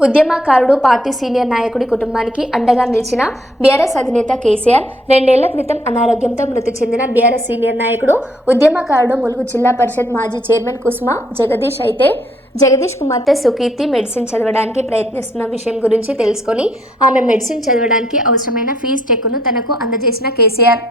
ఉద్యమకారుడు, party senior నాయకుడి కుటుంబానికి అండగా నిలిచిన బీఆర్ఎస్ అధినేత కేసీఆర్ 2 ఏళ్ల క్రితం అనారోగ్యంతో మృతి చెందిన బీఆర్ఎస్ సీనియర్ నాయకుడు, ఉద్యమకారుడు, ములుగు జిల్లా పరిషత్ మాజీ చైర్మన్ కుసుమ జగదీష్ అయితే జగదీష్ కుమార్తె సుకీర్తి మెడిసిన్ చదవడానికి ప్రయత్నిస్తున్న విషయం గురించి తెలుసుకొని ఆమె మెడిసిన్ చదవడానికి అవసరమైన ఫీజు చెక్కును తనకు అందజేసిన కేసీఆర్